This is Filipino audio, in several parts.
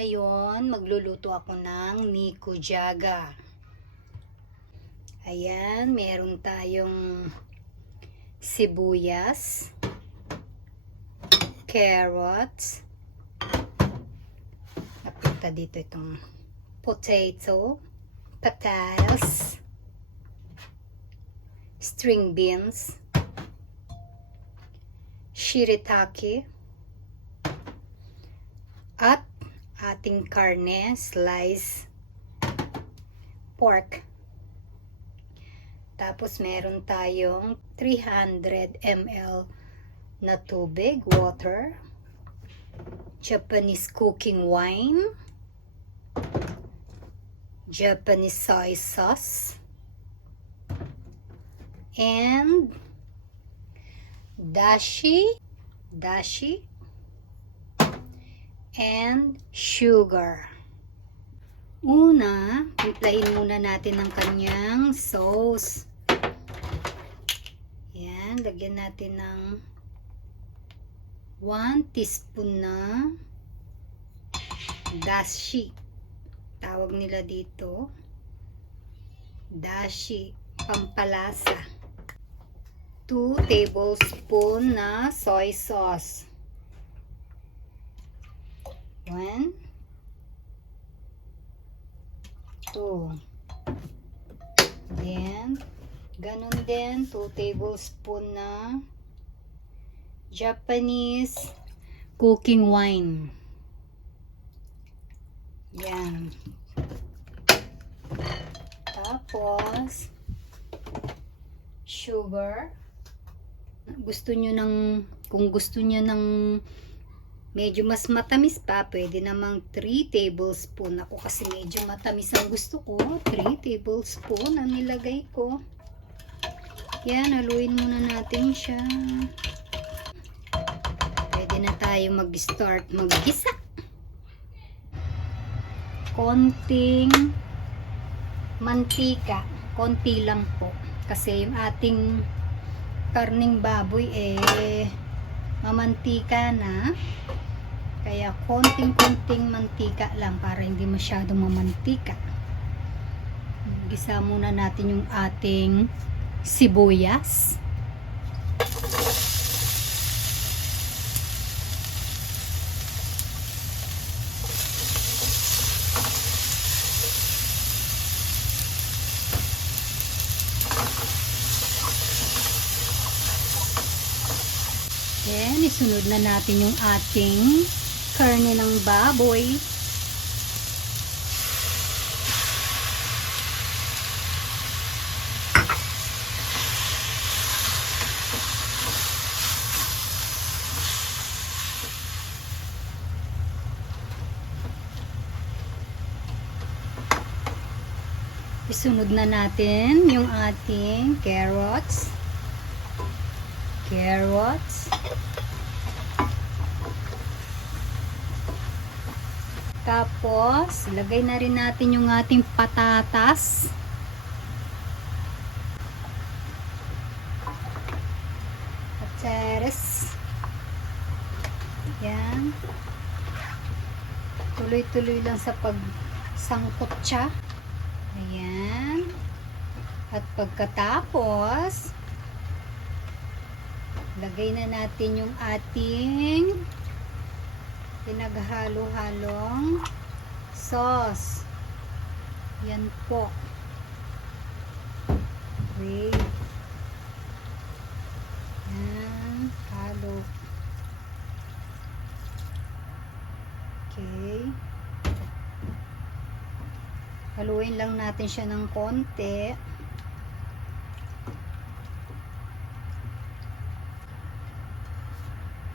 Ngayon, magluluto ako ng Nikujaga. Ayan, meron tayong sibuyas, carrots, napunta dito itong potato, patatas, string beans, shiitake, at ating karne, slice pork. Tapos meron tayong 300 ml na tubig, water, Japanese cooking wine, Japanese soy sauce, and dashi, and sugar. Una, timplahin muna natin ang kanyang sauce. Yan, lagyan natin ng 1 teaspoon na dashi. Tawag nila dito dashi, pampalasa. 2 tablespoon na soy sauce. 1, 2. Then, ganun din, 2 tablespoon na Japanese cooking wine. Yan. Tapos, sugar. Gusto nyo ng, kung gusto nyo ng medyo mas matamis pa, pwede namang 3 tablespoon. Ako kasi medyo matamis ang gusto ko. 3 tablespoon ang nilagay ko. Yan, haluin muna natin siya. Pwede na tayo mag-start mag-gisa. Konting mantika. Konti lang po. Kasi yung ating karning baboy mamantika na. Kaya konting-konting mantika lang para hindi masyadong mamantika. Gisa muna natin yung ating sibuyas. Then, isunod na natin yung ating karne ng baboy. Isunod na natin yung ating carrots. Tapos, lagay na rin natin yung ating patatas. Patatas. Yan. Tuloy-tuloy lang sa pagsangkot siya. Ayan. At pagkatapos, lagay na natin yung ating pinaghalo-halong sauce. Yan po. Okay. Yan. Halo. Okay. Haluin lang natin siya ng konti.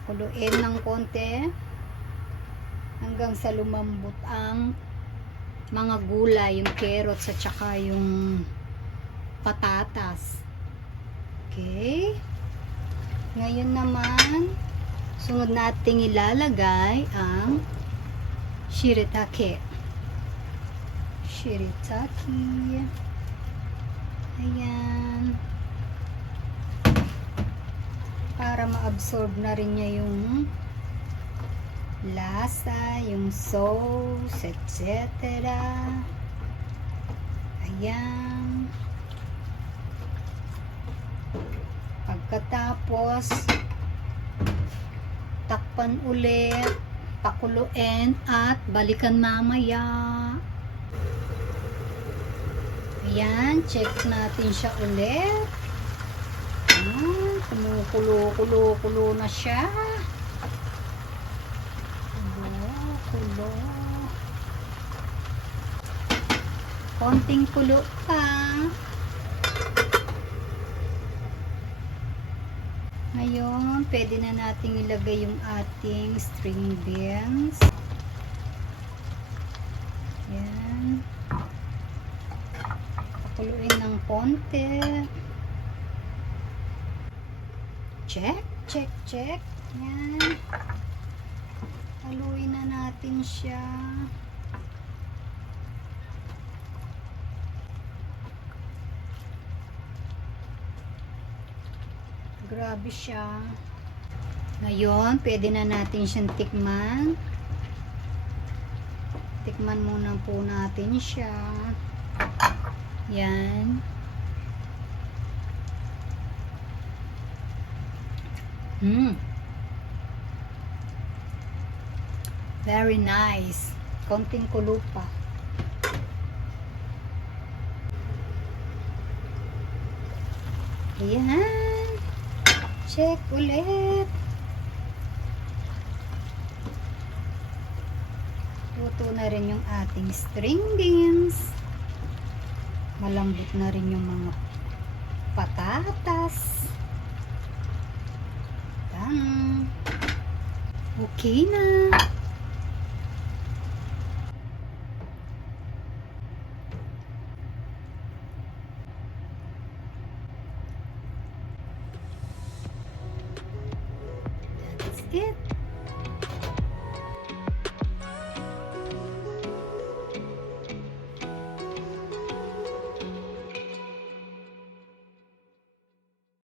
Kuluin ng konti hanggang sa lumambot ang mga gulay, yung carrots at saka yung patatas. Okay. Ngayon naman, sunod nating ilalagay ang shiitake. Ayan. Para ma-absorb na rin niya yung lasa, yung sauce, etc. Ayan. Pagkatapos, takpan ulit, pakuluin at balikan mamaya. Ayan, check natin siya ulit. Ayan, kumukulo na siya. Kulo. Konting kulo pa. Ngayon, pwede na nating ilagay yung ating string beans. Yan. Pakuluin ng konti. Check. Yan. Haluin na natin siya. Grabe siya. Ngayon, pwede na natin siyang tikman. Tikman muna po natin siya. Yan. Very nice. Konting kulo pa. Ayan. Check ulit. Luto na rin yung ating string beans. Malambot na rin yung mga patatas. Done. Okay na. That's it.